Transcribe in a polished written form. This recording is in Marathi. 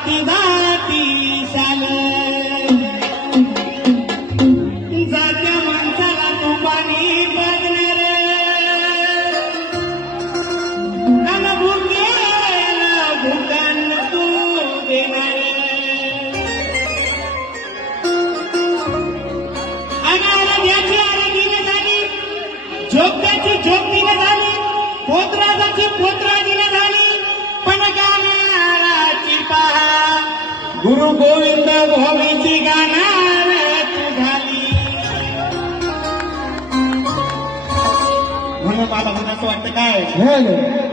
हाती जाती शाल जात्या माणसाला तू पाणी बघणार अन भुकेला भुकान तू देणार अनाराध्याची आराधीने झाली झोपण्याची झोपीने झाली पोतराजाची पोतराजीने झाली पण गाणाराची पहा गुरु गोविंद भावीची गाणाराची झाली म्हणून मला असं वाटतं काय